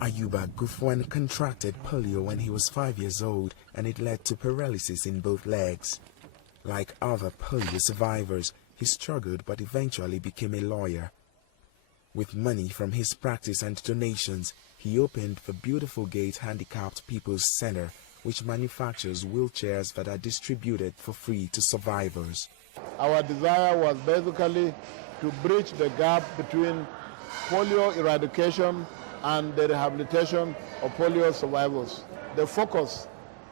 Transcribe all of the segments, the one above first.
Ayuba Gufwan contracted polio when he was 5 years old, and it led to paralysis in both legs. Like other polio survivors, he struggled but eventually became a lawyer. With money from his practice and donations, he opened the Beautiful Gate Handicapped People's Center, which manufactures wheelchairs that are distributed for free to survivors. Our desire was basically to bridge the gap between polio eradication and the rehabilitation of polio survivors. The focus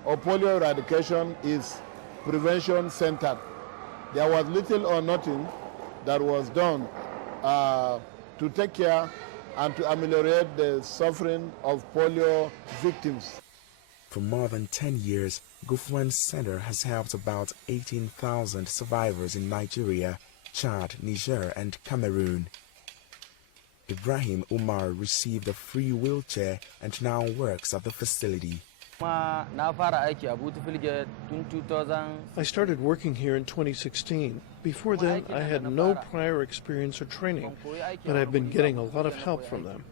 of polio eradication is prevention-centered. There was little or nothing that was done to take care and to ameliorate the suffering of polio victims. For more than 10 years, Gufwan's center has helped about 18,000 survivors in Nigeria, Chad, Niger, and Cameroon. Ibrahim Umar received a free wheelchair and now works at the facility. I started working here in 2016. Before then, I had no prior experience or training, but I've been getting a lot of help from them.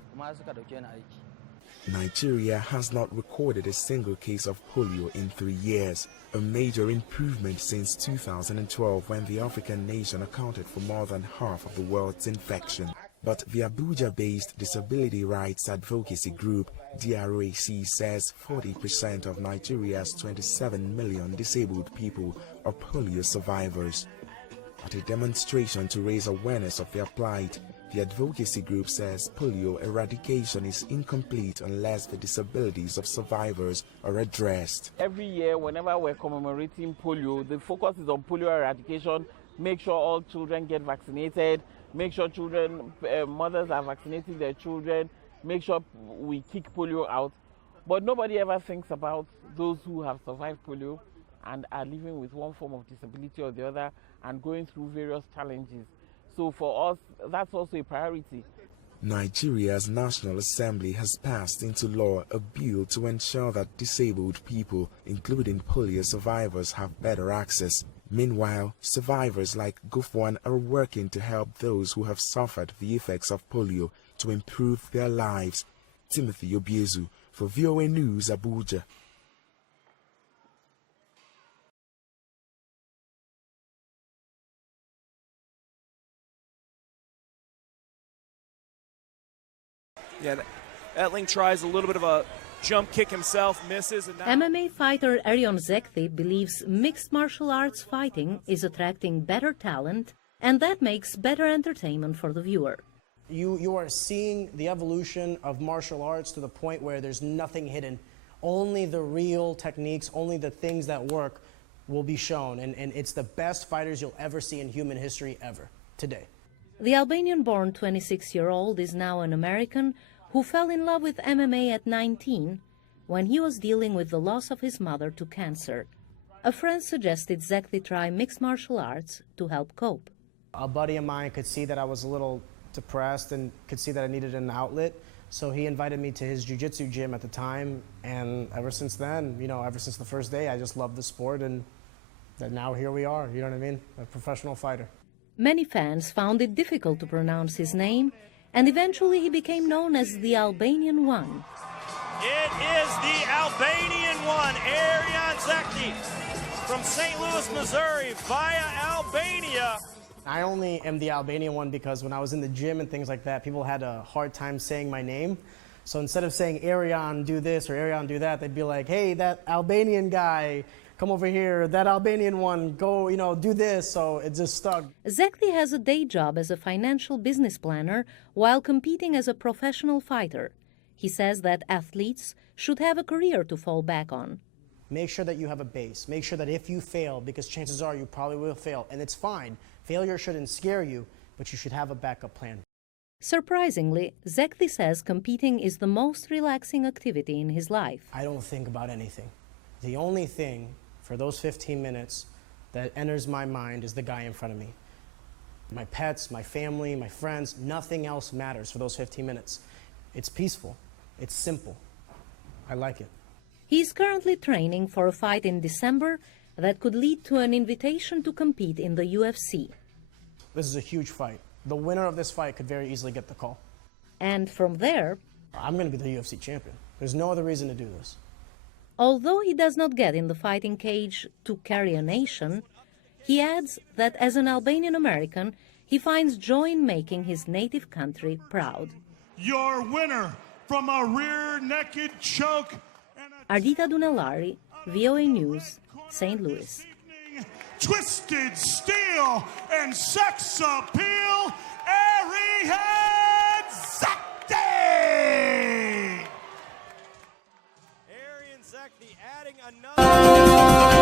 Nigeria has not recorded a single case of polio in 3 years, a major improvement since 2012 when the African nation accounted for more than half of the world's infection. But the Abuja-based disability rights advocacy group DRAC says 40% of Nigeria's 27 million disabled people are polio survivors. At a demonstration to raise awareness of their plight, the advocacy group says polio eradication is incomplete unless the disabilities of survivors are addressed. Every year, whenever we're commemorating polio, the focus is on polio eradication. Make sure all children get vaccinated. Make sure mothers are vaccinating their children. Make sure we kick polio out. But nobody ever thinks about those who have survived polio and are living with one form of disability or the other and going through various challenges. So for us, that's also a priority. Nigeria's National Assembly has passed into law a bill to ensure that disabled people, including polio survivors, have better access. Meanwhile, survivors like Gufwan are working to help those who have suffered the effects of polio to improve their lives. Timothy Obiezu for VOA News, Abuja. Yeah, Etling tries a little bit of a jump kick himself, misses. And MMA fighter Erion Zekthi believes mixed martial arts fighting is attracting better talent, and that makes better entertainment for the viewer. You are seeing the evolution of martial arts to the point where there's nothing hidden. Only the real techniques, only the things that work will be shown, and it's the best fighters you'll ever see in human history ever, today. The Albanian-born 26-year-old is now an American who fell in love with MMA at 19 when he was dealing with the loss of his mother to cancer. A friend suggested Zekthi try mixed martial arts to help cope. A buddy of mine could see that I was a little depressed and could see that I needed an outlet, so he invited me to his jiu-jitsu gym at the time, and ever since then, ever since the first day, I just loved the sport, and now here we are, you know what I mean, a professional fighter. Many fans found it difficult to pronounce his name, and eventually he became known as the Albanian One. It is the Albanian One, Erion Zekthi, from St. Louis, Missouri, via Albania. I only am the Albanian One because when I was in the gym and things like that, people had a hard time saying my name. So instead of saying Erion do this or Erion do that, they'd be like, hey, that Albanian guy, come over here, that Albanian one, go, do this, so it just stuck. Zekthi has a day job as a financial business planner while competing as a professional fighter. He says that athletes should have a career to fall back on. Make sure that you have a base. Make sure that if you fail, because chances are you probably will fail, and it's fine. Failure shouldn't scare you, but you should have a backup plan. Surprisingly, Zekthi says competing is the most relaxing activity in his life. I don't think about anything. The only thing for those 15 minutes that enters my mind is the guy in front of me. My pets, my family, my friends, nothing else matters for those 15 minutes. It's peaceful. It's simple. I like it. He's currently training for a fight in December that could lead to an invitation to compete in the UFC. This is a huge fight. The winner of this fight could very easily get the call. And from there, I'm going to be the UFC champion. There's no other reason to do this. Although he does not get in the fighting cage to carry a nation, he adds that as an Albanian American, he finds joy in making his native country proud. Your winner from a rear naked choke. Ardita Dunellari, VOA News, St. Louis. Twisted steel and sex appeal, Erion Zekthi! Erion Zekthi adding another...